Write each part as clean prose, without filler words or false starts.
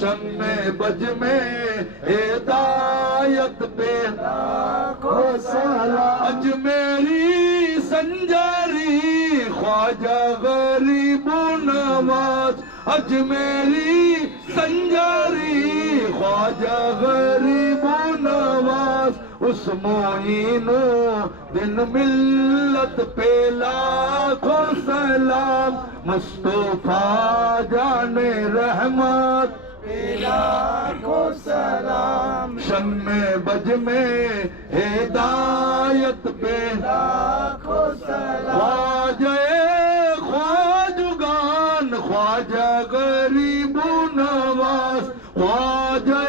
شم بج میں ہدایت پہ لاکھوں سلام اجمیری سنجاری خواجہ غریب نواز اجمیری سنجاری خواجہ غریب نواز اس معین دن ملت پہ لاکھوں سلام مصطفیٰ جان رحمت پہ لاکھوں سلام شم بج میں ہدایت پہ لاکھوں سلام خواجہ خواجگان خواجہ غریب نواز خواجہ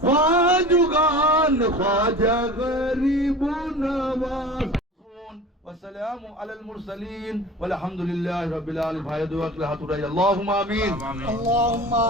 خواجگان خواجہ غریب نواز والسلام على المرسلين والحمد لله رب العالمين. بھائی دعا کے ہاتھ اٹھائیے. اللهم آمین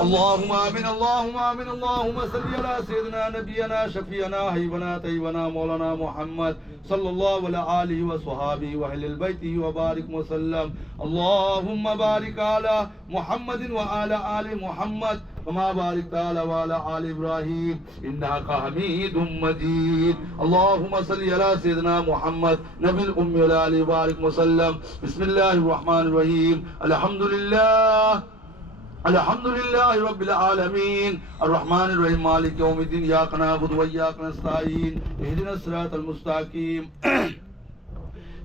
اللهم آمین اللهم آمین. اللهم صل على سيدنا نبينا شفيعنا حبيبنا طيبنا مولانا محمد صلى الله على آله وصحابه وأهل البيت وبارك وسلم. اللهم بارك على محمد وعلى آل محمد كما باركت على وعلى آل إبراهيم إنك حميد مجيد. اللهم صل على سيدنا محمد نبي الأمي وعلى آله وبارك وسلم. بسم الله الرحمن الرحيم. الحمد لله رب العالمين الرحمن الرحيم مالك يوم الدين إياك نعبد وإياك نستعين اهدنا الصراط المستقيم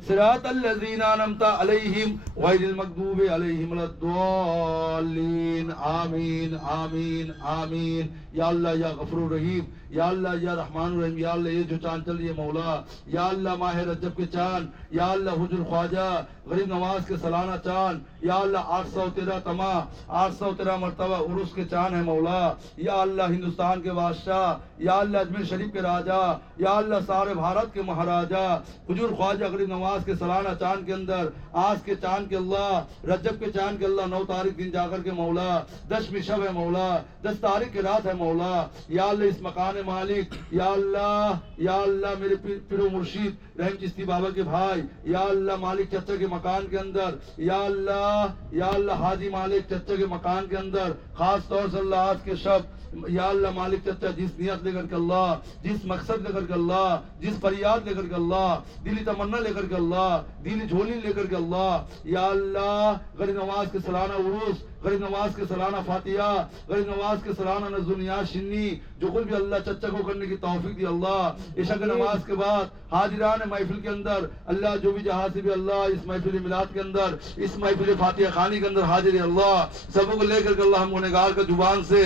صراط الذين أنعمت عليهم غير المغضوب عليهم ولا الضالين. آمین آمین آمین. یا اللہ یا غفور رحیم یا اللہ یا رحمان الرحیم. یا اللہ یہ جو چاند چل رہی ہے مولا یا اللہ ماہ رجب کے چاند یا اللہ حجر خواجہ غریب نواز کے سالانہ چاند یا اللہ 813 مرتبہ عرس کے چاند ہے مولا یا اللہ ہندوستان کے بادشاہ یا اللہ اجمیر شریف کے راجہ یا اللہ سارے بھارت کے مہاراجہ حجر خواجہ غریب نواز کے سالانہ چاند کے اندر آج کے چاند کے اللہ رجب کے چاند کے اللہ 9 تاریخ دن جا کر کے مولا 10ویں شب ہے مولا 10 تاریخ کی رات ہے مولا یا اللہ اس مکان مالک یا اللہ میرے پیر و مرشید رحم چشتی بابا کے بھائی یا اللہ مالک چچا کے مکان کے اندر یا اللہ حاجی مالک چچا کے مکان کے اندر خاص طور سے اللہ آج کے شب یا اللہ مالک چچا جس نیت لے کر کے اللہ جس مقصد لے کر کے اللہ جس فریاد لے کر کے اللہ دلی تمنا لے کر کے اللہ دلی جھولی لے کر کے اللہ یا اللہ غریب نواز کے سالانہ عروس غریب نواز کے سالانہ فاتحہ غریب نواز کے سالانہ نذر نیاز شنی جو کچھ بھی اللہ چچا کو کرنے کی توفیق دی اللہ عشاء کی نماز کے بعد حاضران محفل کے اندر اللہ جو بھی جہاں سے بھی اللہ اس محفل میلاد کے اندر اس محفل فاتحہ خانی کے اندر حاضر ہے اللہ سبوں کو لے کر کے اللہ ہم گنہگار کا زبان سے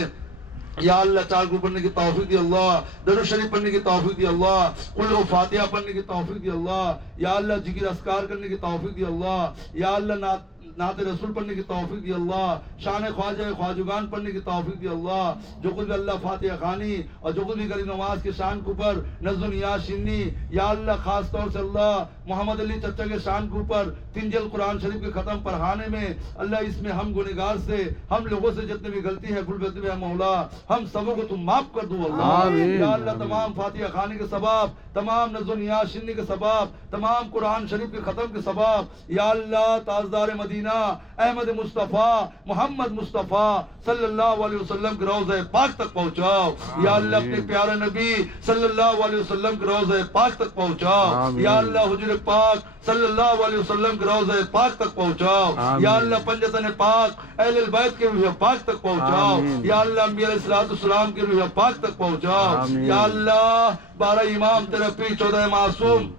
یا اللہ 4 گو پڑھنے کی توفیق دی اللہ درود شریف پڑھنے کی توفیق دی اللہ قل و فاتحہ پڑھنے کی توفیق دی اللہ یا اللہ ذکر اذکار کرنے کی توفیق دی اللہ یا اللہ نعت رسول پڑھنے کی توفیق دی اللہ شان خواجہ خواجگان پڑھنے کی توفیق دی اللہ جو کچھ بھی اللہ فاتحہ خانی اور جو کچھ بھی غریب نواز کے شان کے اوپر نذر نیاز شنی یا اللہ خاص طور سے اللہ محمد علی چچا کے شان کے اوپر 3 جلد قرآن شریف کے ختم پڑھانے میں اللہ اس میں ہم گنہگار سے ہم لوگوں سے جتنے بھی غلطی ہے بھول بھٹی ہے مولا ہم سبوں کو تم معاف کر دو اللہ یا اللہ تمام فاتحہ خانی کے ثواب تمام نذر نیاز شنی کے ثواب تمام قرآن شریف کے ختم کے ثواب یا اللہ تاجدار مدینہ احمد مصطفیٰ محمد مصطفیٰ صلی اللہ علیہ وسلم کے روضہ پاک تک پہنچاؤ یا اللہ اپنے پیارے نبی صلی اللہ علیہ وسلم کے روضہ پاک تک پہنچاؤ یا اللہ حجر پاک صلی اللہ علیہ وسلم کے روضہ پاک تک پہنچاؤ یا اللہ پنجتن پاک اہل البیت کے روح پاک تک پہنچاؤ یا اللہ انبیاء علیہ السلام کے روح پاک تک پہنچاؤ یا اللہ 12 امام تیرے پیر 14 معصوم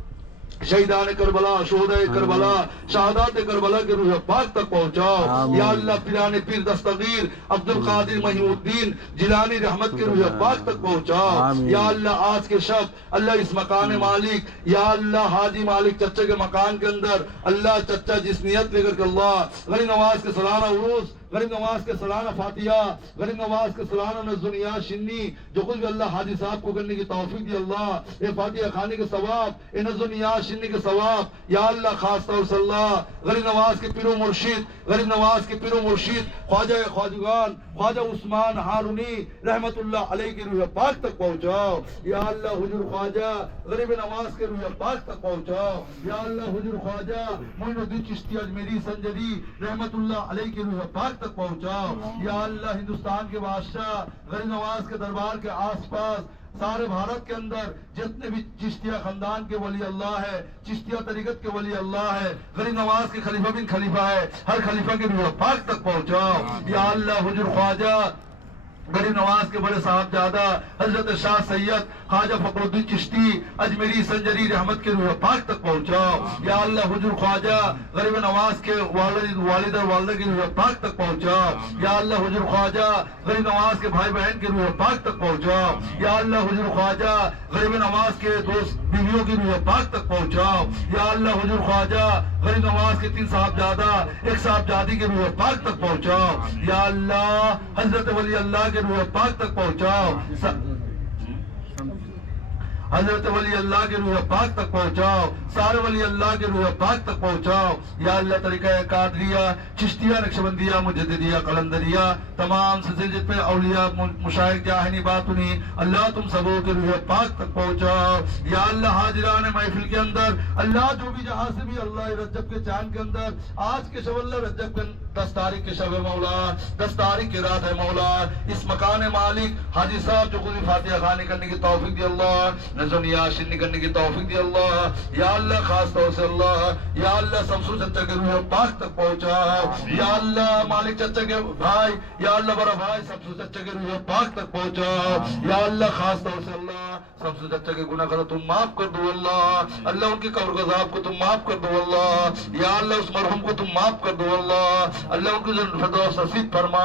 شہیدان کربلا شہداء کربلا شہادات کربلا کے روح پاک تک پہنچاؤ یا اللہ پیران پیر دستگیر عبد القادر محی الدین جیلانی رحمت کے روح پاک تک پہنچاؤ یا اللہ آج کے شب اللہ اس مکان مالک یا اللہ حاجی مالک چچا کے مکان کے اندر اللہ چچا جس نیت لے کر کے اللہ غریب نواز کے سالانہ عروس غریب نواز کے سالانہ فاتحہ غریب نواز کے سالانہ نذر نیاز شنی جو کچھ بھی اللہ حاجی صاحب کو کرنے کی توفیق دی اللہ یہ فاتحہ خانے کے ثواب یہ نذر نیاز شنی کے ثواب یا اللہ خاص طور سے اللہ غریب نواز کے پیر و مرشد خواجہ خواجگان خواجہ عثمان ہارونی رحمت اللہ علیہ کی روح پاک تک پہنچاؤ یا اللہ حضور خواجہ غریب نواز کے روح پاک تک پہنچاؤ یا اللہ حضور خواجہ معین الدین چشتی اجمیری سنجری رحمت اللہ علیہ کی روح پاک تک پہنچاؤ یا اللہ ہندوستان کے بادشاہ غریب نواز کے دربار کے آس پاس سارے بھارت کے اندر جتنے بھی چشتیہ خاندان کے ولی اللہ ہے چشتیہ طریقت کے ولی اللہ ہے غریب نواز کے خلیفہ بن خلیفہ ہے ہر خلیفہ کی روح پاک تک پہنچاؤ یا اللہ حضور خواجہ غریب نواز کے بڑے صاحبزادہ حضرت شاہ سید خواجہ فخر الدین چشتی اجمیری سنجری رحمت کے روح پاک تک پہنچاؤ یا اللہ حضور خواجہ غریب نواز کے والد اور والدہ کی روح پاک تک پہنچاؤ یا اللہ حضور خواجہ غریب نواز کے بھائی بہن کی روح پاک تک پہنچاؤ یا اللہ حضور خواجہ غریب نواز کے دوست بیویوں کی روح پاک تک پہنچاؤ یا اللہ حضور خواجہ غریب نواز کے 3 صاحبزادہ ایک صاحبزادی کی روح پاک تک پہنچاؤ یا اللہ حضرت ولی اللہ کے روح پاک تک پہنچاؤ حضرت ولی اللہ کے روح پاک تک پہنچاؤ سارے ولی اللہ کے روح پاک تک پہنچاؤ یا اللہ طریقہ قادریہ چشتیہ نقشبندیہ مجددیہ قلندریہ تمام سلسلے جتنے اولیاء مشائخ جاہنی باطنی اللہ تم سبوں کے روح پاک تک پہنچاؤ یا اللہ حاضران محفل کے اندر اللہ جو بھی جہاں سے بھی اللہ رجب کے چاند کے اندر آج کے شب اللہ رجب کے 10 تاریخ کے شب مولا 10 تاریخ کی رات ہے مولا اس مکان مالک حاجی صاحب جو خود فاتحہ خوانی کرنے کی توفیق دی اللہ نظم یاشنی کرنے کی توفیق دی اللہ یا اللہ خاص طور سے اللہ یا اللہ شمسو چچا کے روح پاک تک پہنچاؤ یا اللہ مالک چچا کے بھائی یا اللہ بڑا بھائی شمسو چچا کے روح پاک تک پہنچاؤ یا اللہ خاص طور سے اللہ شمسو چچا کے گناہ کرو تم معاف کر دو اللہ اللہ ان کی قبر عذاب کو تم معاف کر دو اللہ یا اللہ اس مرحوم کو تم معاف کر دو اللہ اللہ ان کو فردوس نصیب فرما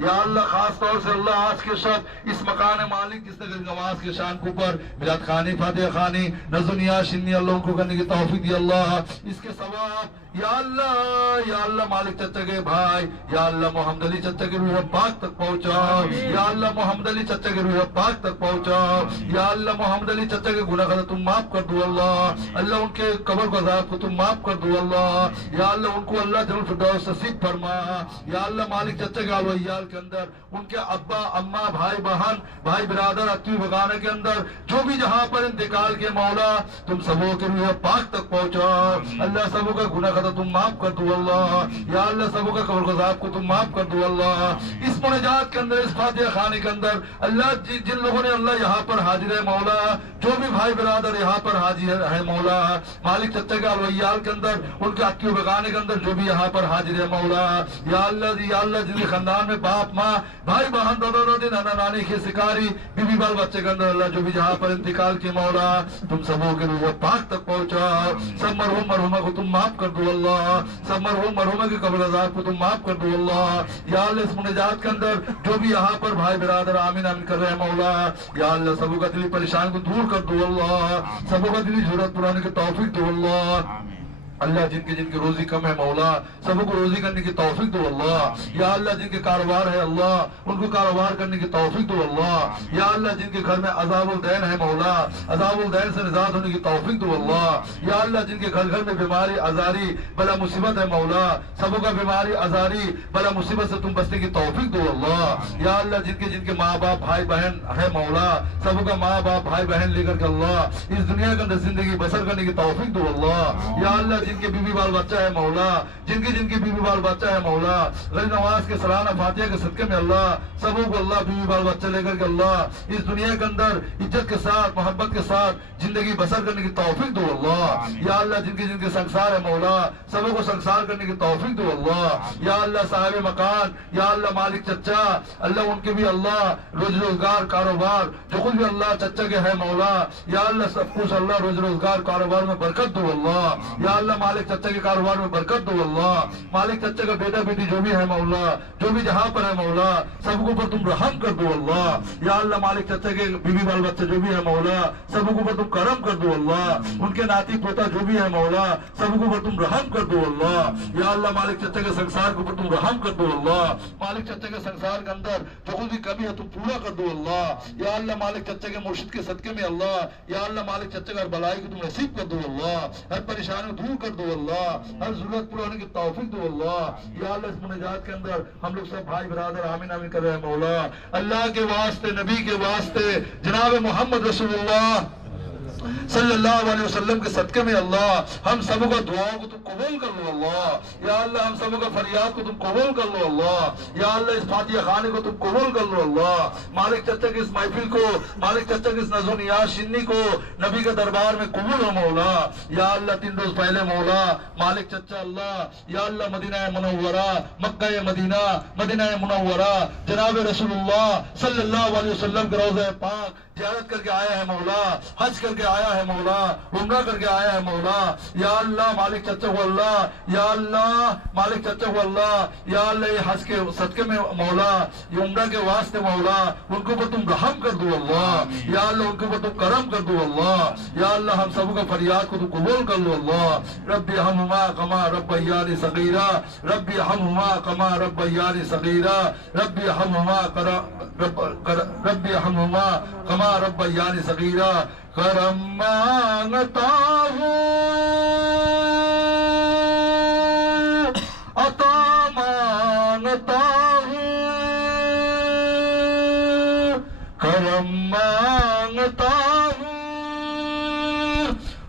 یا اللہ خاص طور سے اللہ آج کے شب اس مکان مالک جس نے غریب نواز کے شان کے اوپر میلاد خانی فاتحہ خانی نظم یاشنی اللہ ان کو کرنے کی توفیق دی اللہ اس کے ثواب یا اللہ مالک چچا کے بھائی یا اللہ محمد علی چچا کے روح پاک تک پہنچاؤ یا اللہ محمد علی چچا کے روح پاک تک پہنچاؤ یا اللہ محمد علی چچا کے گناہ خطا تم معاف کر دو اللہ اللہ ان کے قبر کو عذاب کو تم معاف کر دو اللہ یا اللہ ان کو اللہ جنت الفردوس نصیب فرما یا اللہ مالک چچا کے آل و عیال کے اندر ان کے ابا اماں بھائی بہن بھائی برادر اتیو بگانے کے اندر جو بھی جہاں پر انتقال کے مولا تم سبوں کے روح پاک تک پہنچاؤ اللہ سبوں کا گناہ خطا تم معاف کر دو اللہ یا اللہ سبوں کا قبر عذاب کو تم معاف کر دو اللہ اس مناجات کے اندر اس فاتحہ خانی کے اندر اللہ جن لوگوں نے اللہ یہاں پر حاضر ہے مولا جو بھی بھائی برادر یہاں پر حاضر ہے مولا مالک چچا کے الویال کے اندر ان کے اتیو بگانے کے اندر جو بھی یہاں پر حاضر ہے مولا یا اللہ جن کے خاندان میں باپ ماں بھائی بہن دادا دادی نانا نانی کے سکاری بیوی بال بچے کے اندر اللہ جو بھی جہاں پر انتقال کی مولا تم سبوں کے روح پاک تک پہنچاؤ سب مرحوم مرحومہ کو تم معاف کر دو اللہ سب مرحوم مرحومہ کے قبر عذاب کو تم معاف کر دو اللہ یا اللہ اس مناجات کے اندر جو بھی یہاں پر بھائی برادر آمین آمین کر رہے ہیں مولا یا اللہ سبوں کا دلی پریشان کو دور کر دو اللہ سبوں کا دلی ضرورت پرانے کی توفیق دو اللہ اللہ جن کی روزی کم ہے مولا سبوں کو روزی کرنے کی توفیق دو اللہ یا اللہ جن کے کاروبار ہے اللہ ان کو کاروبار کرنے کی توفیق دو اللہ یا اللہ جن کے گھر میں عذاب الدین ہے مولا عذاب الدین سے نجات ہونے کی توفیق دو اللہ یا اللہ جن کے گھر میں بیماری ازاری بلا مصیبت ہے مولا سبوں کا بیماری ازاری بلا مصیبت سے تم بچنے کی توفیق دو اللہ یا اللہ جن کے ماں باپ بھائی بہن ہے مولا سبوں کا ماں باپ بھائی بہن لے کر کے اللہ اس دنیا کے اندر زندگی بسر کرنے کی توفیق دو اللہ یا اللہ جن کے بیوی بال بچہ ہے مولا جن کی بیوی بال بچہ ہے مولا غریب نواز کے سلانہ فاتحہ کے صدقے میں اللہ سبوں کو اللہ بیوی بال بچہ لے کر کے اللہ اس دنیا کے اندر عزت کے ساتھ محبت کے ساتھ زندگی بسر کرنے کی توفیق دو اللہ یا اللہ جن کے سنسار ہے مولا سبوں کو سنسار کرنے کی توفیق دو اللہ یا اللہ صاحب مکان یا اللہ مالک چچا اللہ ان کے بھی اللہ روز روزگار کاروبار جو خود بھی اللہ چچا کے ہے مولا یا اللہ سب کچھ اللہ روز روزگار کاروبار میں برکت دو اللہ یا اللہ اللہ مالک چچا کے کاروبار میں برکت دو اللہ، مالک چچا کا بیٹا بیٹی جو بھی ہے مولا، جو بھی جہاں پر ہے مولا، سب کو پر تم رحم کر دو اللہ، یا اللہ مالک چچا کے بیوی بال بچہ جو بھی ہے مولا، سب کو پر تم کرم کر دو اللہ، ان کے ناتی پوتا جو بھی ہے مولا، سب کو پر تم رحم کر دو اللہ، یا اللہ مالک چچا کے سنسار کے اوپر تم رحم کر دو اللہ، مالک چچا کے سنسار کے اندر جو کچھ بھی کمی ہے تم پورا کر دو اللہ، یا اللہ مالک چچا کے مرشد کے صدقے میں اللہ، یا اللہ مالک چچا کے ہر بلائی کو تم نصیب کر دو اللہ، ہر پریشانی کو دور کر دو اللہ، ہر ضرورت پورا ہونے کی توفیق دو اللہ، یا اللہ اس مناجات کے اندر ہم لوگ سب بھائی برادر آمین آمین کر رہے ہیں مولا، اللہ کے واسطے نبی کے واسطے جناب محمد رسول اللہ صلی اللہ علیہ وسلم کے صدقے میں اللہ ہم سب کا دعاؤں کو تم قبول کر لو اللہ، یا اللہ ہم سب کا فریاد کو تم قبول کر لو اللہ، یا اللہ اس فاتحہ خانے کو تم قبول کر لو اللہ، مالک چچا کی اس محفل کو، مالک چچا کی اس نظر و نیاز شنی کو نبی کے دربار میں قبول ہو مولا، یا اللہ 3 روز پہلے مولا مالک چچا اللہ، یا اللہ مدینہ منورہ، مکہ مدینہ، مدینہ منورہ جناب رسول اللہ صلی اللہ علیہ وسلم کے روضہ پاک زیارت کر کے آیا ہے مولا، حج کر کے آیا ہے مولا، عمرہ کر کے آیا ہے مولا، یا اللہ مالک چچا ہو اللہ، یا اللہ مالک چچا ہو اللہ، یا اللہ یہ حج کے صدقے میں مولا، یہ عمرہ کے واسطے مولا ان کو پر تم رحم کر دو اللہ، یا اللہ ان کو پر تم کرم کر دو اللہ، یا اللہ ہم سب کا فریاد کو تم قبول کر لو اللہ، رب ارحمہما کما ربیانی صغیرا، رب ارحمہما کما ربیانی صغیرا، رب ارحمہما رب ارحمہما کما ربیانی صغیرا، کرم مانگتا ہوں عطا مانگتا ہوں، کرم مانگتا ہوں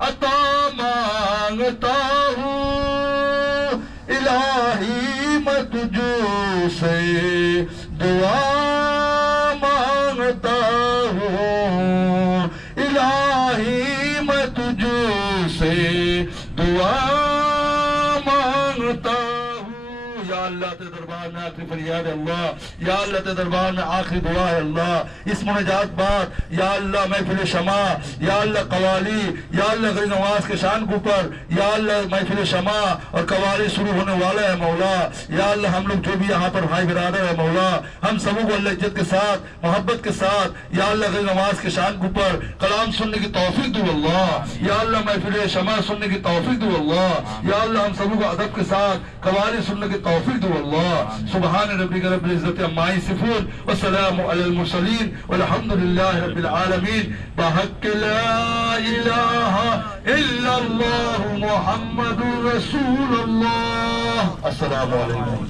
عطا مانگتا ہوں، الہی میں تجھ سے دعا مانگتا ہوں، الہی میں تجھ سے دعا مانگتا ہوں، یا اللہ تیرے دربار میں آخری فریاد ہے اللہ، یا اللہ تیرے دربار میں آخری دعا ہے اللہ، اس مناجات بعد یا اللہ محفل شمع، یا اللہ قوالی، یا اللہ غریب نواز کے شان کے اوپر، یا اللہ محفل شمع اور قوالی شروع ہونے والا ہے مولا، یا اللہ ہم لوگ جو بھی یہاں پر بھائی برادر ہے مولا، ہم سبوں کو اللہ عزت کے ساتھ محبت کے ساتھ یا اللہ غریب نواز کے شان کے اوپر کلام سننے کی توفیق دو اللہ، یا اللہ محفل شمع سننے کی توفیق دو اللہ، یا اللہ ہم سبوں کو ادب کے ساتھ قوالی سننے کی توفیق دو اللہ، سبحان ربک رب العزت عما یصفون والسلام علی المرسلین والحمد للہ رب العالمین، بحق لا الہ الا اللہ محمد رسول اللہ، السلام علیکم۔